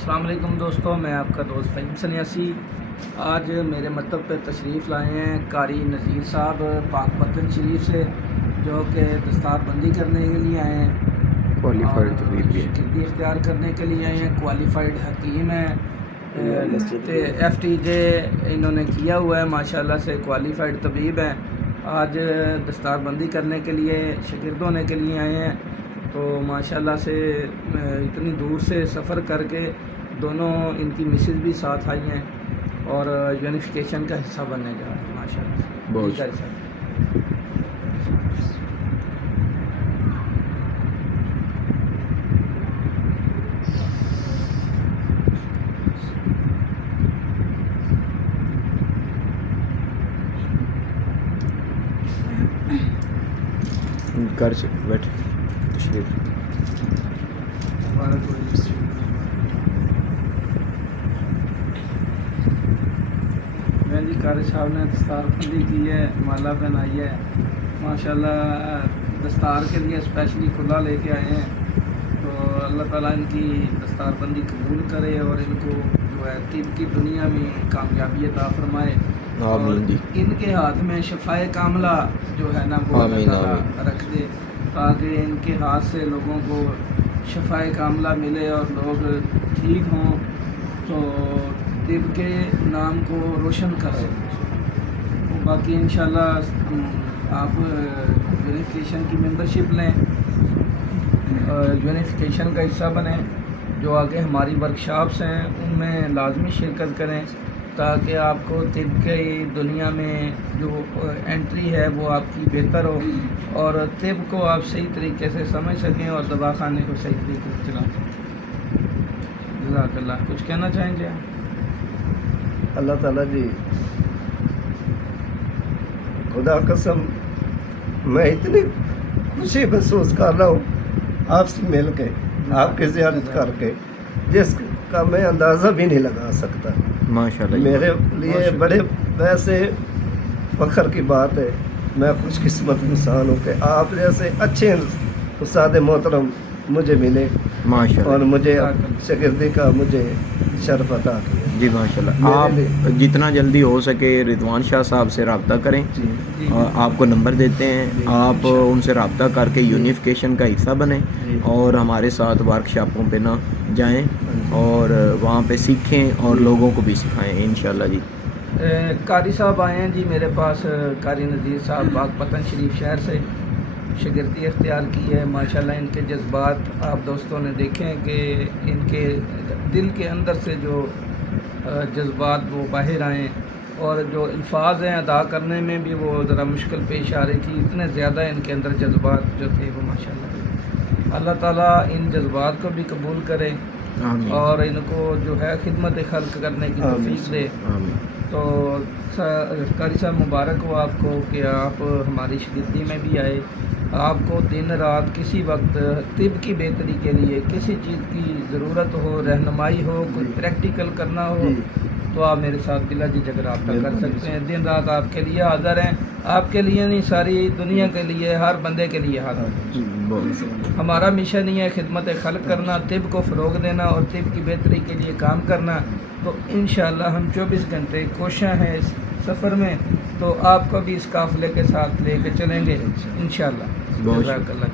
السلام علیکم دوستوں، میں آپ کا دوست فہیم سنیاسی آج میرے مکتب پہ تشریف لائے ہیں قاری نذیر صاحب پاک پتن شریف سے، جو کہ دستار بندی کرنے کے لیے آئے ہیں، کوالیفائڈ شگردی اختیار کرنے کے لیے آئے ہیں، کوالیفائڈ حکیم ہیں، FTJ انہوں نے کیا ہوا ہے، ماشاءاللہ سے کوالیفائڈ طبیب ہیں۔ آج دستار بندی کرنے کے لیے شاگرد ہونے کے لیے آئے ہیں، تو ماشاءاللہ سے اتنی دور سے سفر کر کے دونوں ان کی مسز بھی ساتھ آئی ہیں اور یونیفیکیشن کا حصہ بننے جا رہے ہیں ماشاءاللہ سے۔ بہت ٹھیک ہے سر۔ گھر سے بیٹھ تشریف میں جی قاری صاحب نے دستار بندی کی ہے، مالا پہنائی ہے، ماشاءاللہ دستار کے لیے اسپیشلی کھلا لے کے آئے ہیں، تو اللہ تعالیٰ ان کی دستار بندی قبول کرے اور ان کو جو ہے طب کی دنیا میں کامیابی عطا فرمائے، اور آمین جی۔ ان کے ہاتھ میں شفائے کاملہ جو ہے نا وہ اللہ آمین تعالیٰ آمین۔ رکھ دے، تاکہ ان کے ہاتھ سے لوگوں کو شفائے کاملہ ملے اور لوگ ٹھیک ہوں، تو طب کے نام کو روشن کر سکیں۔ باقی انشاءاللہ آپ یونیفیکیشن کی ممبرشپ لیں، یونیفیکیشن کا حصہ بنیں، جو آگے ہماری ورکشاپس ہیں ان میں لازمی شرکت کریں، تاکہ آپ کو طب کی دنیا میں جو انٹری ہے وہ آپ کی بہتر ہو، اور طب کو آپ صحیح طریقے سے سمجھ سکیں اور دواخانے کو صحیح طریقے سے چلا سکیں۔ جزاک اللہ۔ کچھ کہنا چاہیں گے؟ اللہ تعالیٰ جی، خدا قسم میں اتنی خوشی محسوس کر رہا ہوں آپ سے مل کے، آپ کی زیارت کر کے، جس کا میں اندازہ بھی نہیں لگا سکتا۔ ماشاءاللہ جی۔ میرے لیے بڑے ویسے فخر کی بات ہے، میں خوش قسمت انسان ہوں کہ آپ جیسے اچھے استاد محترم مجھے ملے ماشاءاللہ اور مجھے شاگردی کا مجھے شرف عطا کیا۔ جی ماشاءاللہ۔ میرے آپ لیے جتنا جلدی ہو سکے رضوان شاہ صاحب سے رابطہ کریں، جی آپ کو نمبر دیتے ہیں، آپ ان سے رابطہ کر کے یونیفیکیشن کا حصہ بنیں اور ہمارے ساتھ ورکشاپوں پہ نہ جائیں اور وہاں پہ سیکھیں اور لوگوں کو بھی سکھائیں انشاءاللہ جی۔ قاری صاحب آئے ہیں جی میرے پاس، قاری نذیر صاحب پاک پتن شریف شہر سے، شاگردی اختیار کی ہے، ماشاءاللہ ان کے جذبات آپ دوستوں نے دیکھیں کہ ان کے دل کے اندر سے جو جذبات وہ باہر آئیں، اور جو الفاظ ہیں ادا کرنے میں بھی وہ ذرا مشکل پیش آ رہی تھی، اتنے زیادہ ان کے اندر جذبات جو تھے وہ ماشاءاللہ۔ اللہ تعالیٰ ان جذبات کو بھی قبول کرے آمین اور ان کو جو ہے خدمت خلق کرنے کی توفیق دے۔ آمین۔ تو قاری صاحب مبارک ہو آپ کو کہ آپ ہماری شاگردی میں بھی آئے، آپ کو دن رات کسی وقت طب کی بہتری کے لیے کسی چیز کی ضرورت ہو، رہنمائی ہو، کوئی پریکٹیکل کرنا ہو، تو آپ میرے ساتھ بلا جھجک رابطہ کر سکتے ہیں۔ دن رات آپ کے لیے حاضر ہیں، آپ کے لیے نہیں ساری دنیا کے لیے، ہر بندے کے لیے حاضر ہیں۔ ہمارا مشن ہی ہے خدمت خلق کرنا، طب کو فروغ دینا اور طب کی بہتری کے لیے کام کرنا، تو انشاءاللہ ہم 24 گھنٹے کوشاں ہیں اس سفر میں، تو آپ کو بھی اس قافلے کے ساتھ لے کے چلیں گے انشاءاللہ۔ جزاک اللہ۔